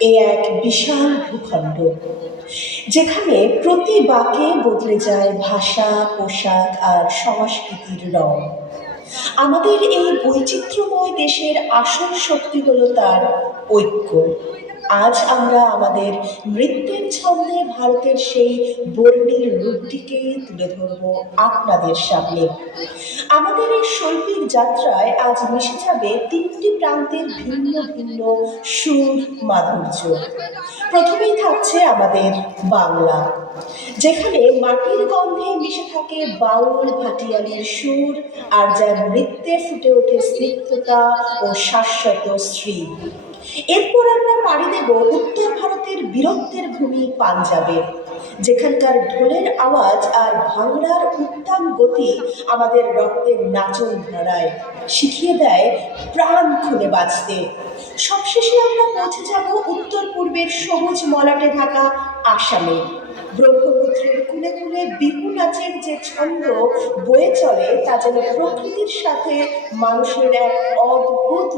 এ এক বিশাল ভূখণ্ড, যেখানে প্রতি বাঁকে বদলে যায় ভাষা, পোশাক আর সংস্কৃতির রং। আমাদের এই বৈচিত্র্যময় দেশের আসল শক্তি হলো তার ঐক্য। আজ আমরা আমাদের নৃত্যের ছন্দে ভারতের সেই বর্ণিল রূপটিকে তুলে ধরব আপনাদের সামনে। আমাদের এই শৈল্পিক যাত্রায় আজ মিশে যাবে তিনটি প্রান্তের ভিন্ন ভিন্ন সুর, মাধুর্য। প্রথমেই থাকছে আমাদের বাংলা, যেখানে মাটির গন্ধে মিশে থাকে বাউল ভাটিয়ালির সুর, আর যার নৃত্যে ফুটে ওঠে স্নিগ্ধতা ও শাশ্বত শ্রী। এরপর আমরা পাড়ি দেব উত্তর ভারতের বীরত্বের ভূমি পাঞ্জাবে, যেখানকার ঢোলের আওয়াজ আর ভাংড়ার উত্তাম গতি আমাদের রক্তের নাচন ধরায়, শিখিয়ে দেয় প্রাণ খুলে বাঁচতে। সবশেষে আমরা পৌঁছে যাব উত্তর পূর্বের সবুজ মলাটে ঢাকা আসামে। ব্রহ্মপুত্রের কূলে কূলে বিহু নাচের যে ছন্দ বয়ে চলে, তা যেন প্রকৃতির সাথে মানুষের এক অদ্ভুত